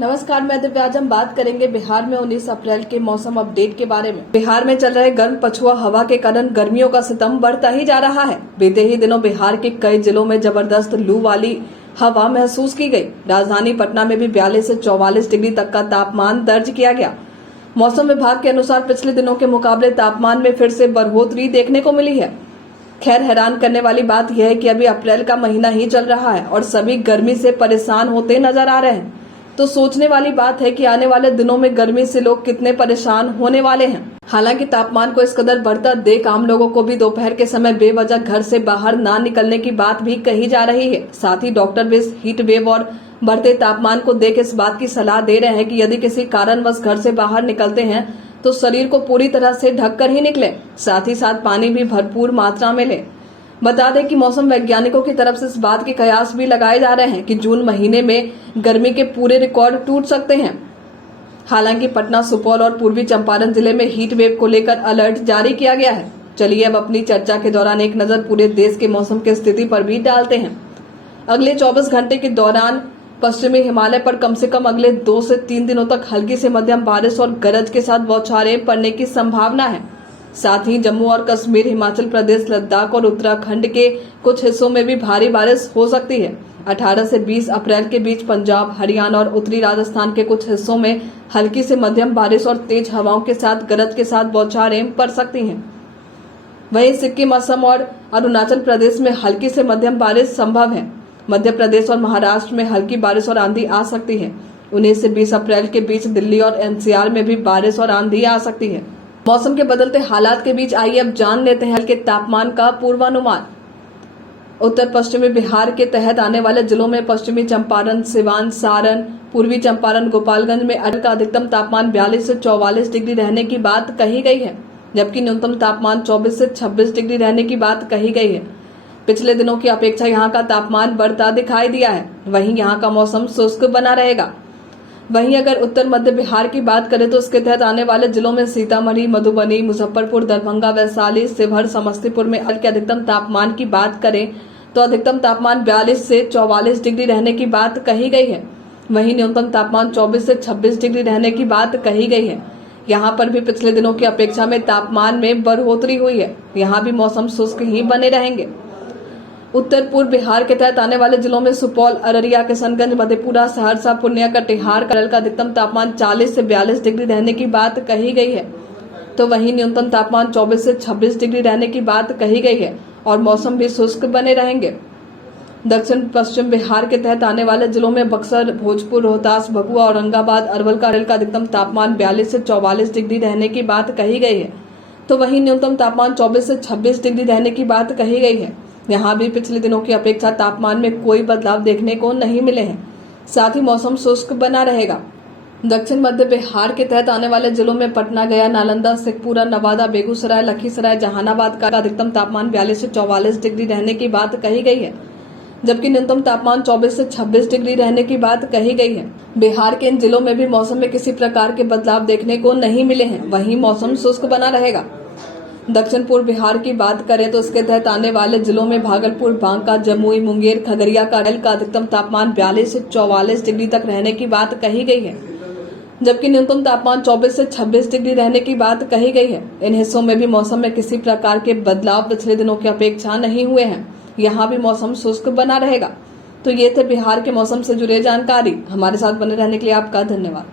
नमस्कार, मैं दिव्या। आज हम बात करेंगे बिहार में 19 अप्रैल के मौसम अपडेट के बारे में। बिहार में चल रहे गर्म पछुआ हवा के कारण गर्मियों का सितम बढ़ता ही जा रहा है। बीते ही दिनों बिहार के कई जिलों में जबरदस्त लू वाली हवा महसूस की गई। राजधानी पटना में भी 42 से 44 डिग्री तक का तापमान दर्ज किया गया। मौसम विभाग के अनुसार पिछले दिनों के मुकाबले तापमान में फिर से बढ़ोतरी देखने को मिली है। खैर, हैरान करने वाली बात यह है कि अभी अप्रैल का महीना ही चल रहा है और सभी गर्मी से परेशान होते नजर आ रहे हैं। तो सोचने वाली बात है कि आने वाले दिनों में गर्मी से लोग कितने परेशान होने वाले हैं। हालांकि तापमान को इस कदर बढ़ता देख आम लोगों को भी दोपहर के समय बेवजह घर से बाहर ना निकलने की बात भी कही जा रही है। साथ ही डॉक्टर भी हीट वेव और बढ़ते तापमान को देख इस बात की सलाह दे रहे हैं कि यदि किसी कारणवश घर से बाहर निकलते हैं तो शरीर को पूरी तरह से ढककर ही निकलें। साथ ही साथ पानी भी भरपूर मात्रा में लें। बता दें कि मौसम वैज्ञानिकों की तरफ से इस बात के कयास भी लगाए जा रहे हैं कि जून महीने में गर्मी के पूरे रिकॉर्ड टूट सकते हैं। हालांकि पटना, सुपौल और पूर्वी चंपारण जिले में हीट वेव को लेकर अलर्ट जारी किया गया है। चलिए अब अपनी चर्चा के दौरान एक नजर पूरे देश के मौसम की स्थिति पर भी डालते हैं। अगले 24 घंटे के दौरान पश्चिमी हिमालय पर कम से कम अगले 2 से 3 दिनों तक हल्की से मध्यम बारिश और गरज के साथ बौछारें पड़ने की संभावना है। साथ ही जम्मू और कश्मीर, हिमाचल प्रदेश, लद्दाख और उत्तराखंड के कुछ हिस्सों में भी भारी बारिश हो सकती है। 18 से 20 अप्रैल के बीच पंजाब, हरियाणा और उत्तरी राजस्थान के कुछ हिस्सों में हल्की से मध्यम बारिश और तेज हवाओं के साथ गरज के साथ बौछारें पड़ सकती हैं। वहीं सिक्किम, असम और अरुणाचल प्रदेश में हल्की से मध्यम बारिश संभव है। मध्य प्रदेश और महाराष्ट्र में हल्की बारिश और आंधी आ सकती है। 19 से 20 अप्रैल के बीच दिल्ली और एनसीआर में भी बारिश और आंधी आ सकती है। मौसम के बदलते हालात के बीच आइए अब जान लेते हैं के तापमान का पूर्वानुमान। उत्तर पश्चिमी बिहार के तहत आने वाले जिलों में पश्चिमी चंपारण, सिवान, सारण, पूर्वी चंपारण, गोपालगंज में अप्रैल का अधिकतम तापमान 42 से 44 डिग्री रहने की बात कही गई है, जबकि न्यूनतम तापमान 24 से 26 डिग्री रहने की बात कही गई है। पिछले दिनों की अपेक्षा यहाँ का तापमान बढ़ता दिखाई दिया है। वहीं यहाँ का मौसम शुष्क बना रहेगा। वहीं अगर उत्तर मध्य बिहार की बात करें तो उसके तहत आने वाले जिलों में सीतामढ़ी, मधुबनी, मुजफ्फरपुर, दरभंगा, वैशाली, शिवहर, समस्तीपुर में अप्रैल के अधिकतम तापमान की बात करें तो अधिकतम तापमान 42 से 44 डिग्री रहने की बात कही गई है। वहीं न्यूनतम तापमान 24 से 26 डिग्री रहने की बात कही गई है। यहाँ पर भी पिछले दिनों की अपेक्षा में तापमान में बढ़ोतरी हुई है। यहाँ भी मौसम शुष्क ही बने रहेंगे। उत्तर पूर्व बिहार के तहत आने वाले जिलों में सुपौल, अररिया, किशनगंज, मधेपुरा, सहरसा, पूर्णिया, कटिहार, करल का अधिकतम तापमान 40 से 42 डिग्री रहने की बात कही गई है। तो वहीं न्यूनतम तापमान 24 से 26 डिग्री रहने की बात कही गई है और मौसम भी शुष्क बने रहेंगे। दक्षिण पश्चिम बिहार के तहत आने वाले जिलों में बक्सर, भोजपुर, रोहतास, भभुआ, औरंगाबाद, अरवल का अधिकतम तापमान 42 से 44 डिग्री रहने की बात कही गई है। तो वहीं न्यूनतम तापमान 24 से 26 डिग्री रहने की बात कही गई है। यहाँ भी पिछले दिनों की अपेक्षा तापमान में कोई बदलाव देखने को नहीं मिले हैं। साथ ही मौसम शुष्क बना रहेगा। दक्षिण मध्य बिहार के तहत आने वाले जिलों में पटना, गया, नालंदा, शेखपुरा, नवादा, बेगूसराय, लखीसराय, जहानाबाद का अधिकतम तापमान 42 से 44 डिग्री रहने की बात कही गई है, जबकि न्यूनतम तापमान 24 से 26 डिग्री रहने की बात कही गई है। बिहार के इन जिलों में भी मौसम में किसी प्रकार के बदलाव देखने को नहीं मिले हैं। वहीं मौसम शुष्क बना रहेगा। दक्षिण पूर्व बिहार की बात करें तो इसके तहत आने वाले जिलों में भागलपुर, बांका, जमुई, मुंगेर, खगड़िया का अधिकतम तापमान 42 से 44 डिग्री तक रहने की बात कही गई है, जबकि न्यूनतम तापमान 24 से 26 डिग्री रहने की बात कही गई है। इन हिस्सों में भी मौसम में किसी प्रकार के बदलाव पिछले दिनों की अपेक्षा नहीं हुए हैं। यहाँ भी मौसम शुष्क बना रहेगा। तो ये थे बिहार के मौसम से जुड़े जानकारी। हमारे साथ बने रहने के लिए आपका धन्यवाद।